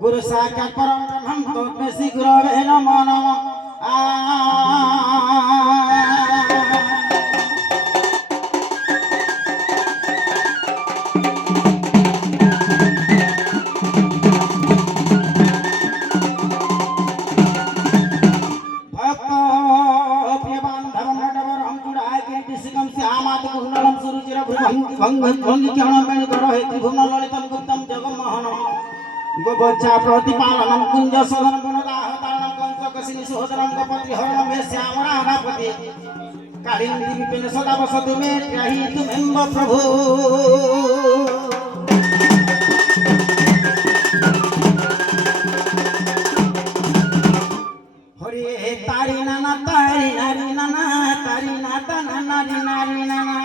गुरु साक्षात् परम ब्रह्म तस्मै श्री गुरवे नमो नमः। गोबच्चा प्रतिपालनम कुंज सदन पुनराहतारणम कंसकसिनी सुहदरम गपति हरणम हे श्यामराधापति कालिंदी विपिन सदा वसतु मे त्राहि तुमेव प्रभु। हरि तारी नाना तारी नारी नाना तारी नाता नारी नारी नाना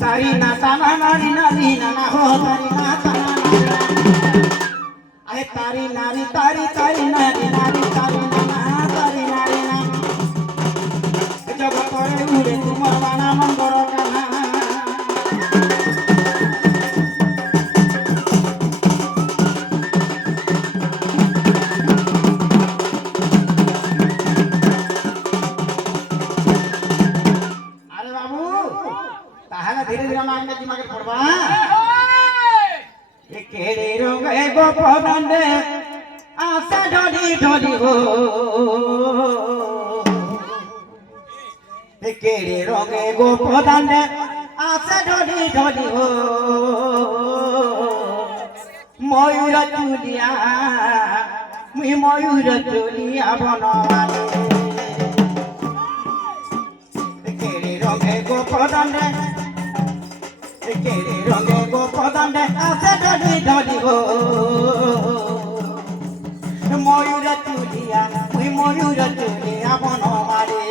तारी नाता नारी नारी नाना हो तारी नाता नारी अरे तारी नारी तारी तारी नारी नारी तारी नाना तारी नारी ना जब करे उड़े तुमर बाना मंगरो काना धीरे धीरे मांगे दिमाग में पड़वा ये केड़े रोगे गोपदंडे आशा ढोली ढोली हो ये केड़े रोगे गोपदंडे आशा ढोली ढोली हो मयूर चुलिया मुई मयूर चुलिया बनवाले केड़े रोगे गोपदंडे केरे रंगे गोपदंडे आसे ढोली ढोली हो मयूर चुलिया मुई मयूर चुलिया बनवाले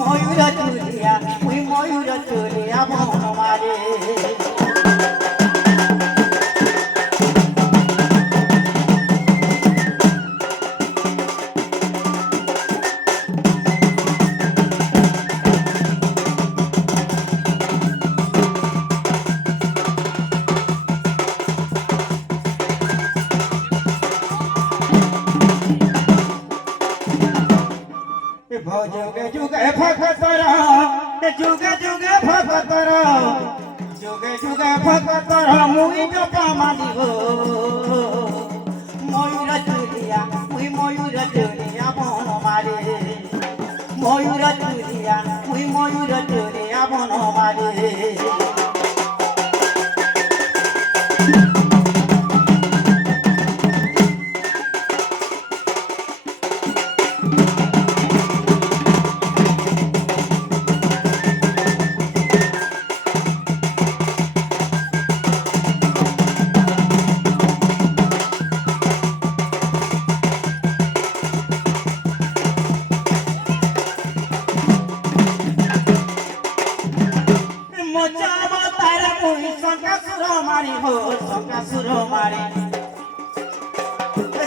मयूर चुलिया मुई मयूर चुलिया बनवाले जुगे जुगे भगतर जुगे जुगे भगतर जुगे जुगे भगतर मुई जपा मानी हो मयूर चुलिया मुई मयूर चुलिया बन मारे मयूर चुलिया मुई मयूर चुलिया बन मारे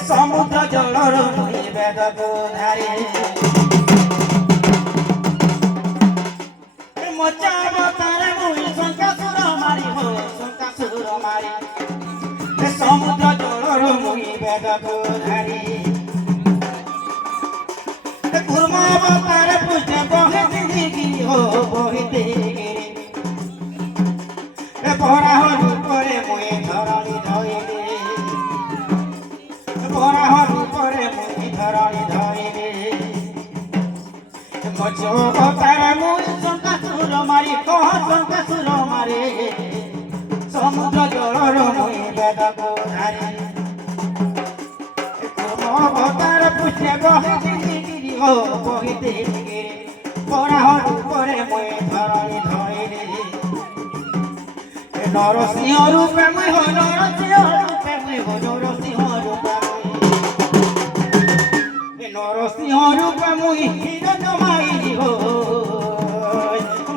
समुद्र जलर मुई वेद गोधारे मचावतार मुई शंकासुर मारी हो शंकासुर मारी समुद्र जलर मुई वेद गोधारे कुर्मावतार पूजे बहिते गिरी हो बहिते गिरी बराहर करे मुई धरणी धइले बराहर करे मुई धरणी धइले मचावतार मुई शंकासुर मारी कह शंकासुर मारे समुद्र जलर मुई वेद गोधारे कुर्मावतार पूजे बहिते गिरी हो बहिते गिरी बराहर करे मुई धरणी धइले নরসিংহ রূপে মুই হো নরসিংহ রূপে মুই হো নরসিংহ রূপে নরসিংহ রূপে মুই হিরণ মাইলি হো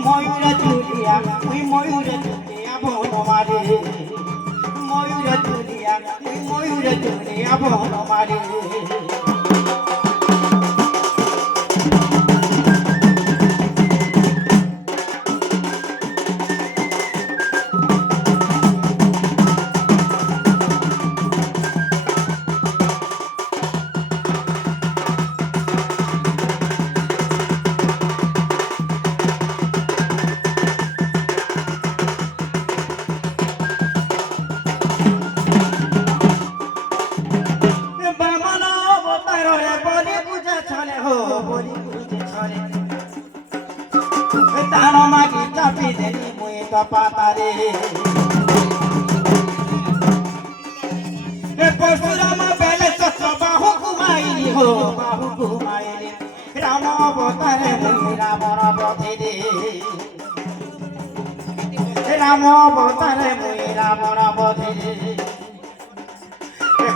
ময়ূরে চুলিয়া মুই ময়ূরে চুলিয়া বনমালী ময়ূরে চুলিয়া মুই ময়ূরে চুলিয়া বনমালী পাতারে পরশুরাম বেলে চক্র বাহু কুমাইলি হো বাহু কুমাইলি রাম অবতারে মুই রাবণ বধিরে রাম অবতারে মুই রাবণ বধিরে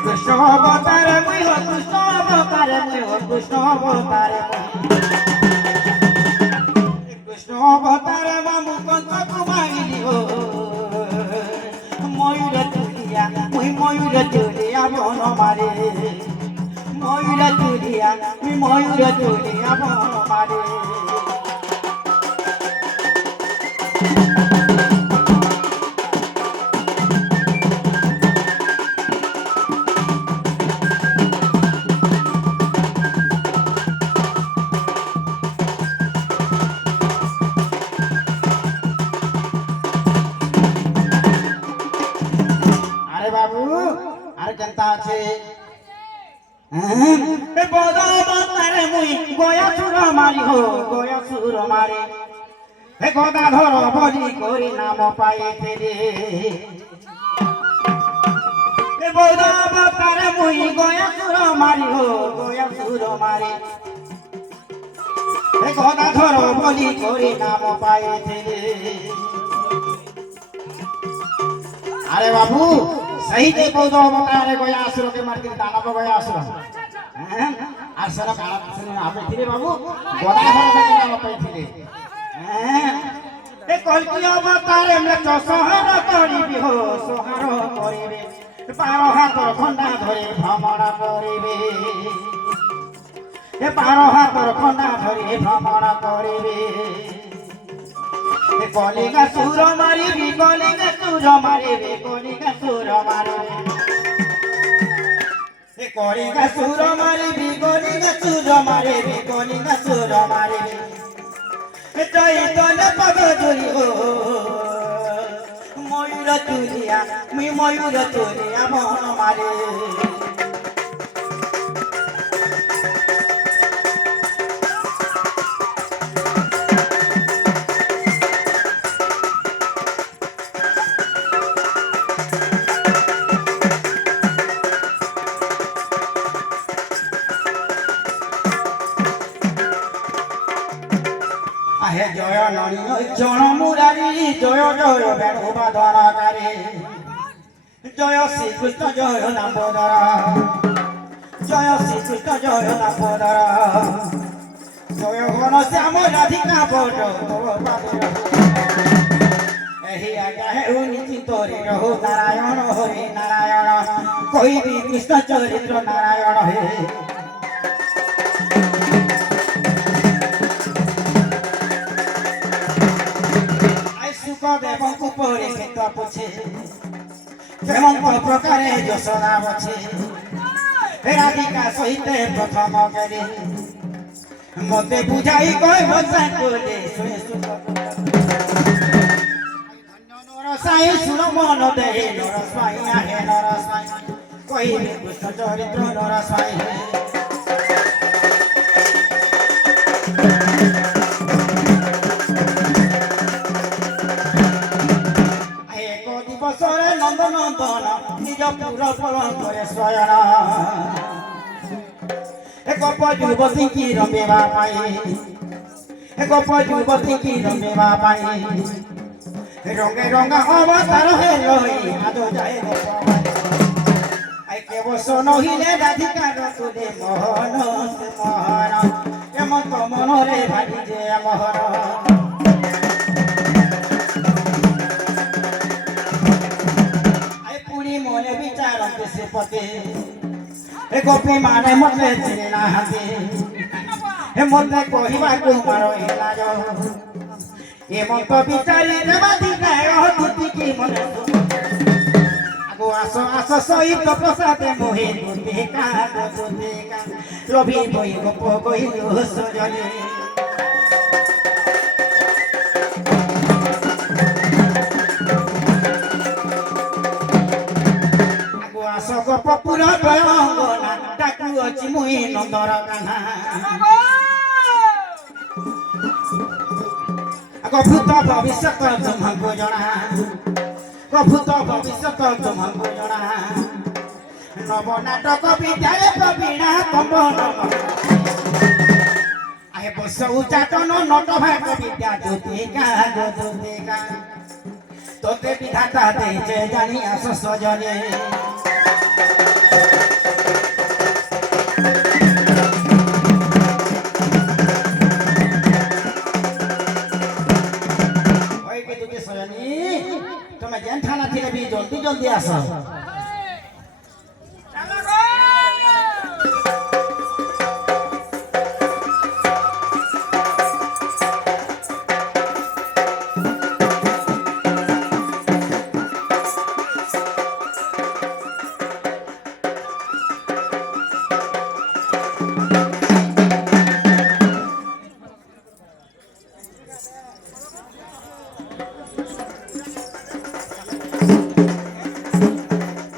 কৃষ্ণ অবতারে মুই হো কৃষ্ণ অবতারে মুই হো কৃষ্ণ অবতারে কৃষ্ণ অবতারে মামু কঞ্চ কুমাইলি হো ময়ূর চুলিয়া মুই ময়ূর চুলিয়া বনমালী ময়ূর চুলিয়া মুই ময়ূর চুলিয়া বনমালী আছে বদাবতারে মুই গয়া সুর মারি হো গয়া সুর মারি গদাধর বলি করি নাম পাইতে রে বদাবতারে মুই গয়া সুর মারি হো গয়া সুর মারি গদাধর বলি করি নাম পাইতে রে আরে বাবু सही ते बोधो अवतारे गया असुर के मार के दानव गया असुर हैं असुर काला सुन आपे थिले बाबू गोदा घर के नाम पे थिले हैं ए कलकी अवतारे में तो सहर करिबी हो सहर करिबे 12 हाथ खंडा धरे भ्रमण करिबे ए 12 हाथ खंडा धरे भ्रमण करिबे कलिगा सुर मारिबी कलिगा सुर मारिबे कलिगा सुर मारिबे कलिगा सुर मारिबी कलिगा सुर मारिबे कलिगा सुर मारिबे चैतन्य पद जोरी हो मयूर चुलिया मुई मयूर चुलिया बनमाली हे जय नयन मुरारी जय जय बेणुबा धराकारी जय श्री कृष्ण जय नामोदर जय श्री कृष्ण जय नामोदर जय घन श्याम राधिका बट एही आज्ञा हे निश्चित रे रहो नारायण हरे नारायण कोई भी कृष्ण चरित्र नारायण हे देवଙ୍କୁ ପରୀକ୍ଷିତ ପୁଛେ ପ୍ରେମଙ୍କ ପ୍ରକାରେ ଯଶୋଦା ବଛେ ରାଧିକା ସହିତ ପ୍ରଥମ ଗେରେ ମତେ ବୁଝାଇ କହିବ ସାଙ୍ଗୁଲେ ନର ସାଇ ଶୁଣ ମନ ଦେଇ ନର ସ୍ୱାଇଁ ଆହେ ନର ସ୍ୱାଇଁ କହିବେ କୃଷ୍ଣ ଚରିତ୍ର ନର ସ୍ୱାଇଁ नंदन निज पुर पवन करे स्वयं एक युवती की रमेवा पाई एक युवती की रमेवा पाई রঙে রঙা অবতার হইলই আজ যায় কে বস নহিলে রাধিকার তুলে মোহন মোহন এমন তো মনরে ভাবি যে মোহর পুরী মনে বিচার সে পথে এ গোপী মানে মতে চিনি না হাতে এ মতে কহিବାକୁ মার লাজ এমন তো বিচারি দেবাদি গায় দুটি কি মনে আগো আসো আসো সহিত প্রসাদে মোহে দুতিকা রবি বই গোপ গইল সজনে আগো আসো গোপ পুরা দয়ঙ্গনা ডাকু অছি মুই নন্দর কাহা আগো ভূত ভবিষ্যৎ তোমাকে জনা ভূত ভবিষ্যৎ তোমাকে জনা নবনাটক বিদ্যারে প্রবীণা কম্বন আহে বস উচ্চাটন নট ভাগ বিদ্যা জ্যোতিকা জ্যোতিকা তোতে বিধাতা দেছে জানি আস সজনে ওই কে তুই সজনী তুমি যেন থানা থেকে বি জলদি জলদি আসো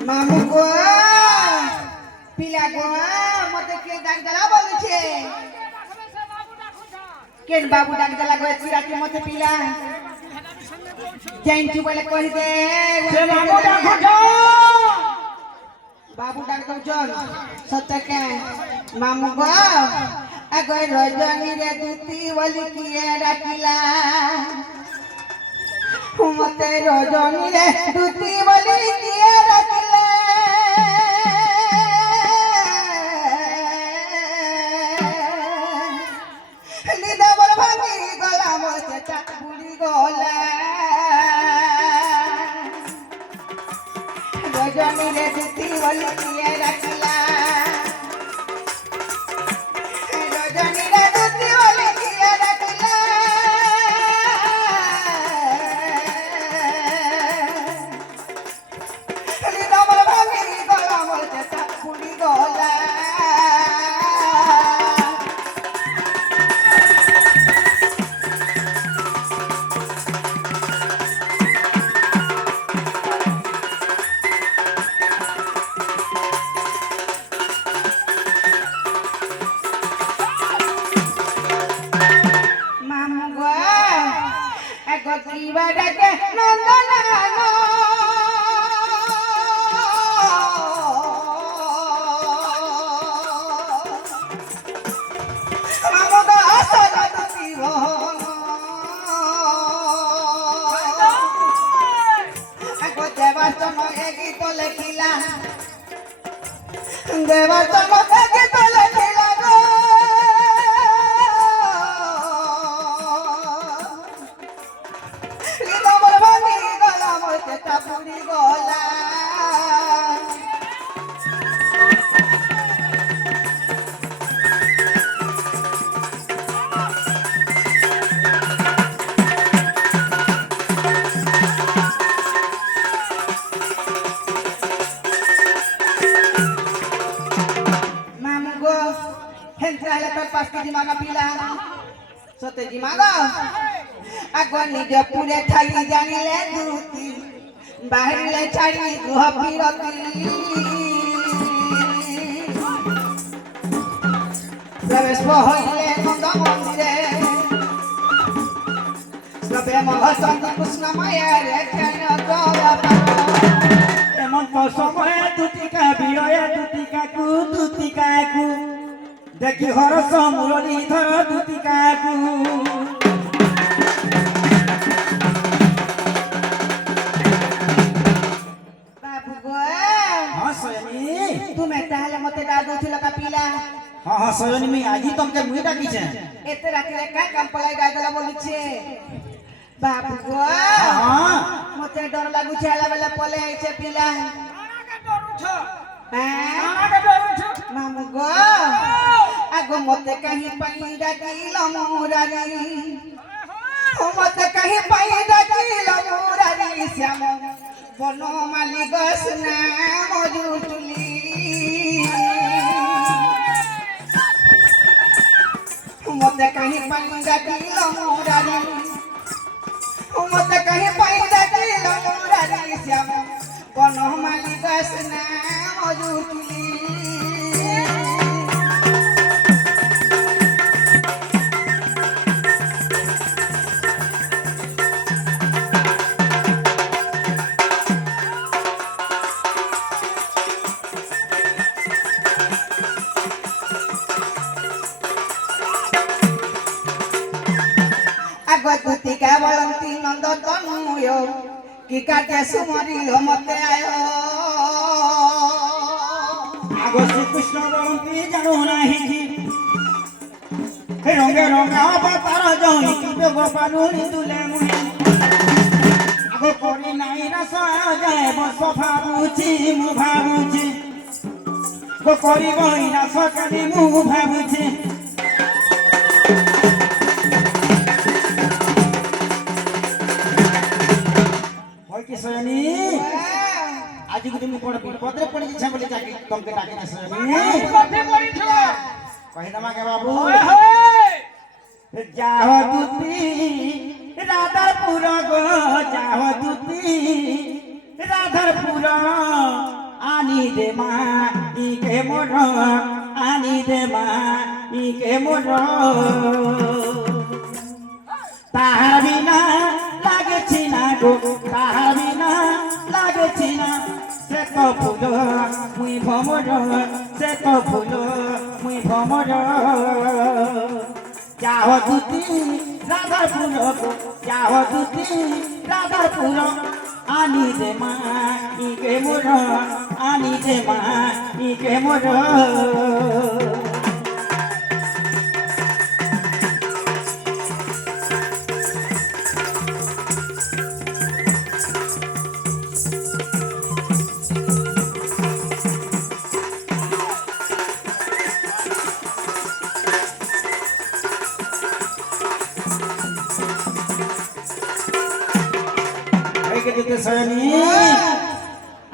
মামু গো পিলা গো মতে কে ডাক দেলা বলছে কেন বাবু ডাক দেলা গো চিরাটি মতে পিলা জাইনচু বলে কই দে সে বাবু ডাক দাও বাবু ডাক দাও চল সত্য কে মামু গো আগো রজনী রে দুতি বলি কিয়ে ডাকিলা মতে রজনী রে দুতি বলি কিয়ে ডাকিলা নিদাবর ভাঙি গলা মতে চাকুড়ি গলা রজনী রে দুতি বলি কিয়ে ডাকিলা রজনী রে দুতি বলি কিয়ে ডাকিলা নিদাবর ভাঙি গলা মতে চাকুড়ি গলা মামু গো এক কিবা ডাকে নন্দনান মামু গো আসল জীবন এক দেবাচন এ গীত লেখিলা দেবাচন এ গীত লেখিলা গো নিদাবর ভাঙি গলা মতে চাকুড়ি গলা মামু গো হেনতে হলে তোর 5 কেজি মাগা পিলা সতে জি মাগা আগো নিজ পুরে ঠাই জানিলে দুতি বাহিরে ছাড়ি গুহ বিরতি প্রবেশ হইলে নন্দ মন্দিরে সবে মহচন্দ্র কৃষ্ণ মায়ের কেন গলা এমন তো সময় দুটিকা বিরয়া দুটিকাকু দুটিকাকু দেখি হরস মুরলীধর দুটিকাকু ତୁମେ ତାହେଲେ ମତେ ଡାକୁଥିଲ କା ପିଲା ହଁ ହଁ ସଜନୀ ମୁଇଁ ଆଜି ତମକେ ମୁଇଁ ଡାକିଛେ ଏତେ ରାତିରେ କା କାମ ପଳାଇ ଡାକଲା ବୋଲୁଛେ ବାବୁ ଗো ହଁ ମତେ ଡର ଲାଗୁଛି ହେଲା ବେଲେ ପଲେ ଆଇছে ପିଲା ମାମୁ ଗো ଆଗ ମତେ କାହିଁ ପାଇଁ ଡାକିଲ ମୁରାରୀ ମତେ କାହିଁ ପାଇଁ ଡାକିଲ ମୁରାରୀ ଶ୍ୟାମ বন মালিক স্না মজুটুলি মতে কাহি পাই ডাকিল মুরারি মতে কাহি পাই ডাকিল মুরারি শ্যাম বন মালিক স্না মজুটুলি আগতুতিকা বলন্তি নন্দ তনুয় কি কাটে সুমরিল মতে আয় আগ শ্রীকৃষ্ণ বলন্তি জানো নাহি কি হে রঙে রঙা অবতার জই কিবে গোপালুনি তুলে মুই আগ করি নাই রস যায় বস ভাবুছি মু ভাবুছি গো করি বই রস কালি মু ভাবুছি সজনী আজি কি তুমি কোন বিপদরে পড়ি যাচ্ছে বলে যাকে তোমাকে ডাকে না সজনী কোঠে পড়িছ কই দমা কে বাবু যাহ দুতি রাধারপুর গো যাহ দুতি রাধারপুর আনি দে মা ইকে মোর আনি দে মা ইকে মোর তাহার বিনা লাগেছি না গো তাহার বিনা লাগেছি না সে তো ফুল মুই ভমর সে তো ফুল মুই ভমর যাহ দুতি রাধার ফুল গো যাহ দুতি রাধার ফুল আনি দে মা ইকে মোর আনি দে মা ইকে মোর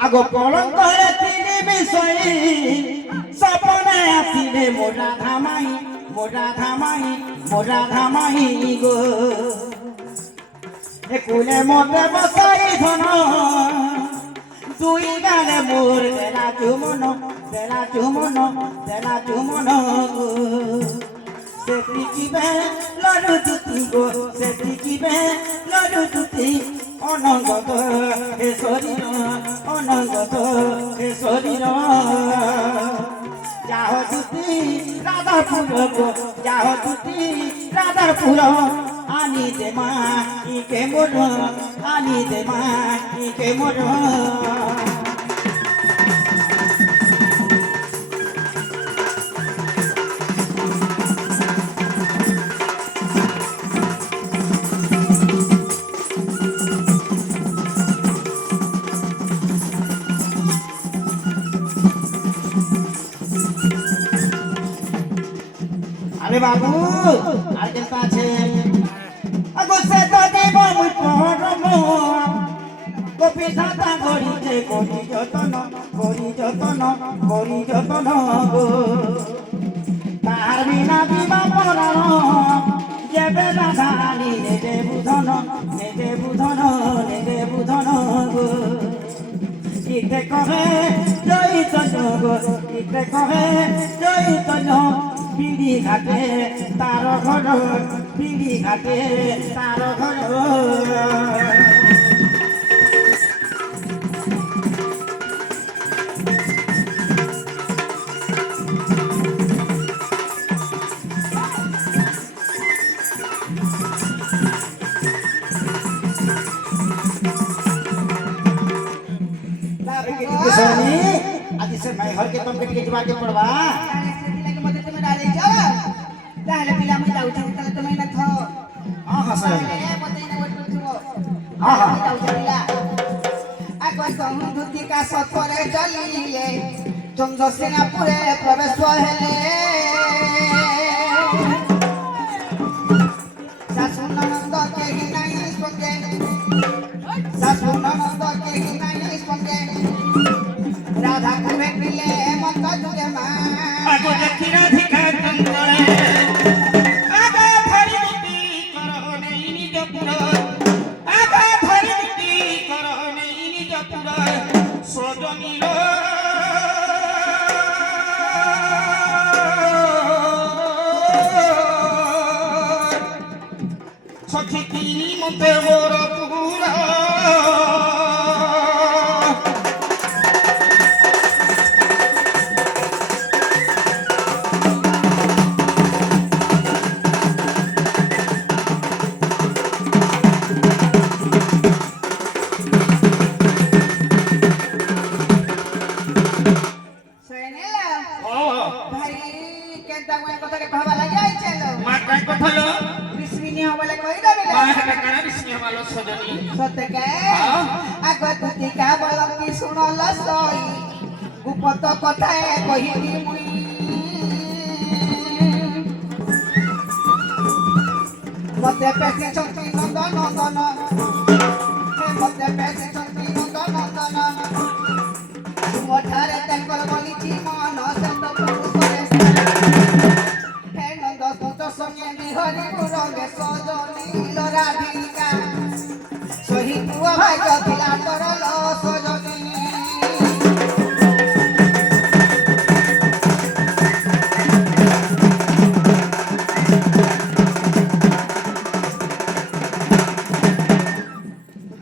আগ পলঙ্ক তিনি বিষয়ী সপনে আসিলে মোরা ধামাই মোরা ধামাই মোরা ধামাই গো একুলে মতে বসাই ধন দুই গালে মোর দেলা চুমন দেলা চুমন দেলা চুমন গো সেটিকিবে লড়ু দুতি গো সেটিকিবে লড়ু দুতি অনঙ্গত হে শরীর অনঙ্গত হে শরীর যাহ দুতি রাধারপুর গো যাহ দুতি রাধারপুর আনি দে মা ইকে মোর আনি দে মা ইকে মোর আরে বাবু আর কেনটা আছে আগো সে তো দেব মুই পরম কপি সাতা করিছে করি যতন গো তার বিনা দিবা পরাণ যেবে রাধানি নেদে বুধন গো ইতে কহে চৈতন্য গো ইতে কহে চৈতন্য বিড়ি ঘাটে তার ঘর বিড়ি ঘাটে তার ঘর আজ आज से मैं हर के तुमके टिके जवा के पड़वा ताले से दिला के मते तुम डाले जाओ ताले पिला मैं जाऊ छी ताले तुम न थो हां हां सर ताले मते न वट छुओ हां हां जाऊ छी पिला आको कहूं धुती का सतरे चलिए चंद्र सेनापुरे प्रवेश हेले सासु ननद के नहीं संगे सासु ननद के नहीं संगे राधा को भेटिले मत जुगे मा आगो देखि राधिका तंतरे आगा धरि दुती करहो नहीं निज पुर आगा धरि दुती करहो नहीं निज पुर सजनी रो सखी तिनी मते मोर पुरा सोनेला ओ भाई केनता कोई কথা के कहवा लग जाय चलो मा काय कथलो विश्विनी हमले कहि देबे मा हटा कणा बिस्मी हमालो सजनी सत्य के आगो तुती का बोलम की सुनल सई गुपत কথা কহিলি মুই মতে পেছি চন্তি নন্দন নন্দন মতে পেছি চন্তি নন্দন নন্দন মোঠারে তাঙ্কর বলিছি মন সন্ত প্রভু করে হে নন্দ সন্ত সঙ্গে বিহরি রঙে সজনী রাধিকা সহি পুয়া ভাগ্য ଥିଲା ତୋର ଲ ସଜনী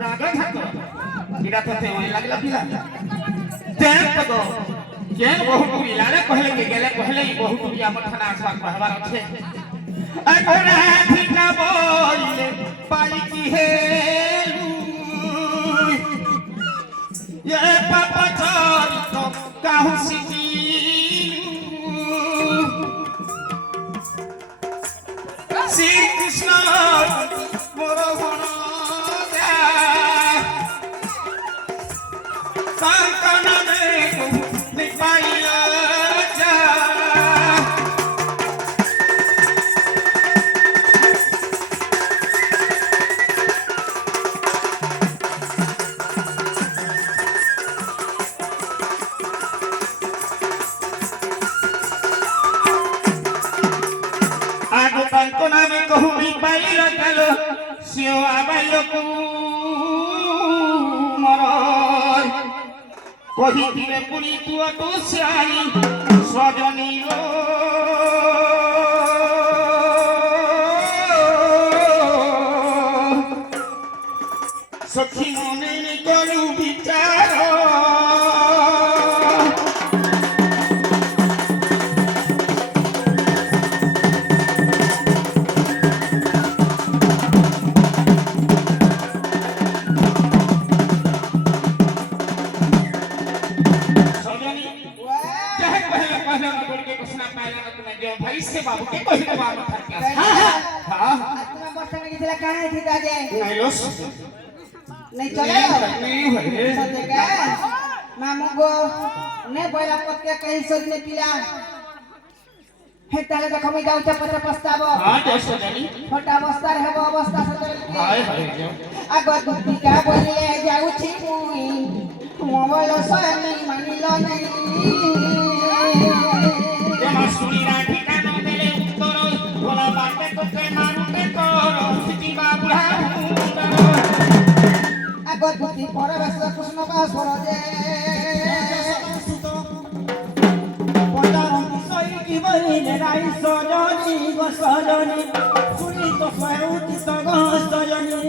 दागा छतो गिरा तो ते लागला पिला तेन पदो केन बहुत मिलाले कहले के गेले कहले ई बहुत बिया मथना आसवा कहवार छे अगरा ठिका बोले पाई की हेलू ये पापा चोरी तो काहू सिकी श्री कृष्ण मोर भणजा संकन में निपाइला जा आगो संकन में कहूँ निपाइला चलो सियो आबाइलो को मर কহিছিলে পুরি তুয়া তো সাই সজনী ও সখী মনে গলু বিচার भाई से बाबू के कहिले बाबू था हां तुम्हें बस में गिला काहे थी दाजे नहीं लोस नहीं चले नहीं भाई सत्य के मामू गो ने बोला पत के कहीं सोच ने पिला हे ताले देखो मैं जाऊ पत्र प्रस्ताव हां जैसे जानी छोटा अवस्था रे हबो अवस्था सतरे हाय हाय आगो दुती का बोले जाऊ छी मुई मोबाइल सनी मानिलो नहीं सुनी राठी का नो देले उत्तर भोला बाटे को के मारू के करो सिटी बाबुला आगो दुती परवेश कृष्ण का स्वर जे पटारम सई की बहिने राई सजनी गो सजनी सुनी तो स्वयं सग सजनी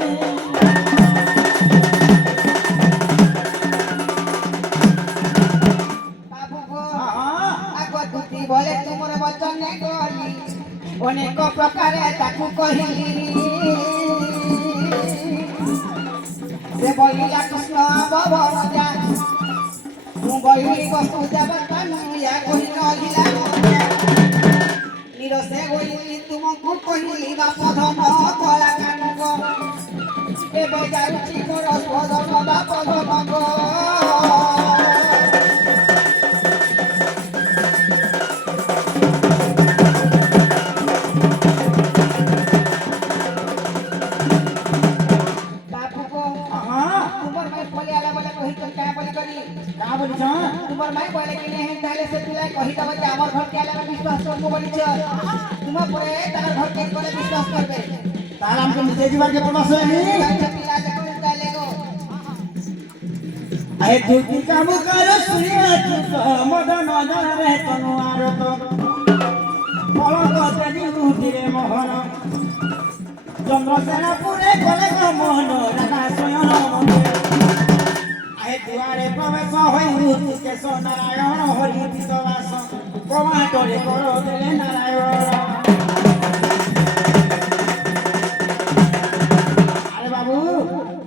बोले तुमरे वचन नहीं गली अनेक प्रकार ताकू कहली से बोलिया कृष्ण भवन जा বহিলি বস্তু দেবতানু ইয়া কহিল অগিলা নিরসে গইলি তুমকু কহিলি বাপ ধম কলা কানুগ এবে যাচ্ছি মোর স্বধম বাপ ধমগ हाँ तुमर माई बोले आला बोले कही तो क्या बोली करी का बोली छ तुमर माई बोले कि नहीं ताले से तुला कही दब कि हमर घर के आला में विश्वास करबो बोली छ तुम परे तार घर के बोले विश्वास करबे तार हमके नीचे जीवार के प्रवास है नी पिला जको ताले गो आए दुखी काम कर सुनिया तू मदन रे तनु आरत फल कतनी उठिरे मोहन चंद्रसेनापुरे गले गमन राधा स्वयं आए दुआरे प्रवेश होई केश नारायण हरि पितवास कमाटरे कर देले नारायण अरे बाबू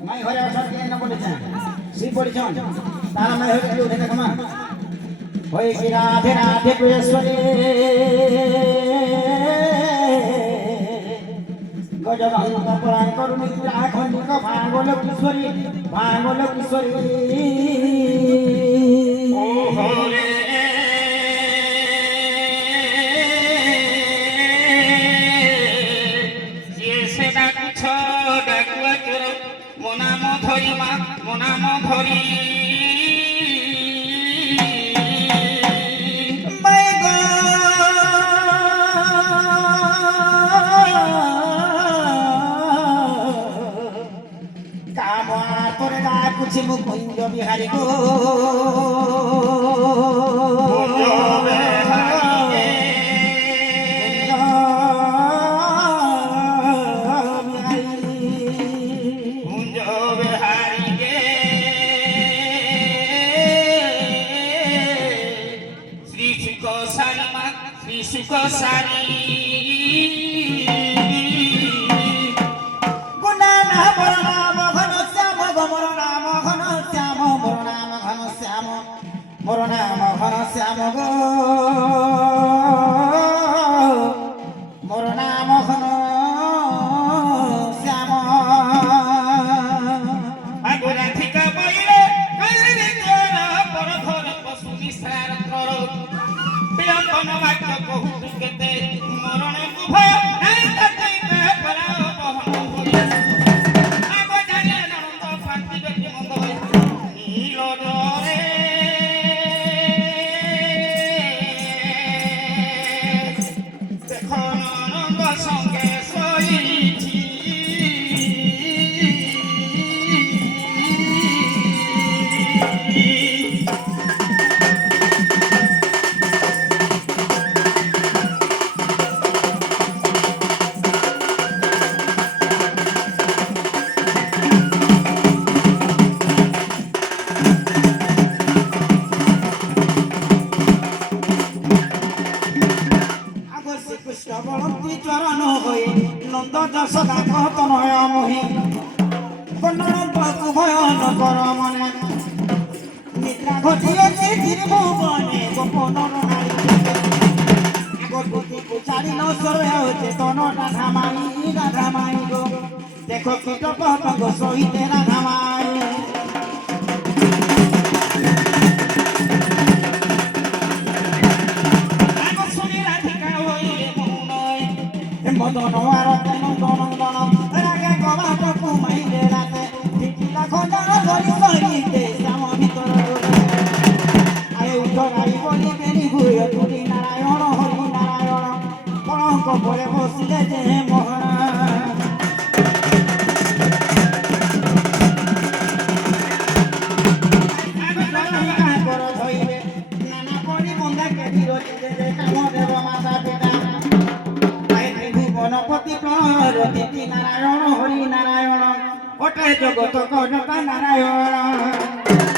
मैं घरे अवसर के न बोले सी पड़ी छन तारा मैं होई देख कमा होई कि राधे राधे कुलेश्वरी गजबंग पुराण करुणी खंडिक भांगल किशोरी ओ हरे ये से डाकुछ डाकुआ तोर मो नाम धरी मा मो नाम धरी मैं काम तोरे डाकुछि मु कुंज बिहारी गो कुंज बिहारी गे श्री सुख सारी मा श्री सुख सारी गुना नाम नाम घन श्याम मोर नाम घन श्याम मोर नाम घन श्याम मोर नाम घन श्याम गो मोर नाम घन श्याम आगोरा ठिका पाइले कहिले तेरा पर घर पशु निसार कर बिलंबन वाक्य बहुत केते मरण को भय नहीं तते पे परा बहन होई आगो जाने नंद फांति बेटी मंद होई नील डरे देखो नंद संगे सोईची आगो श्री कृष्ण बलंती चरण होई नंद दशदा कहतनय मोहि कन्नड़ बाकु भयन कर मने निद्रा घटियछि गिरिभुवने गोपन नारी आगो दुति कुचारी न सरे चेतन राधा माई गो देखो कीट पतंग सहित राधा माई आगो सुनी राधिका होई मौनय मदन आरती नंदन रागे कबाट कुमाइले राते टिटिला खंडन धरि सहिते श्याम ভিতর आए उठराई बलि बेनी भूय तुली नारायण हरि नारायण कलंक परे बसिले जे महाराज आगो नाना कर धइले नाना परि बंदा के विरोधी जे काम देव माता पिता गणपति प्रणति नारायण हरि नारायण ओटे जगत कनका नारायण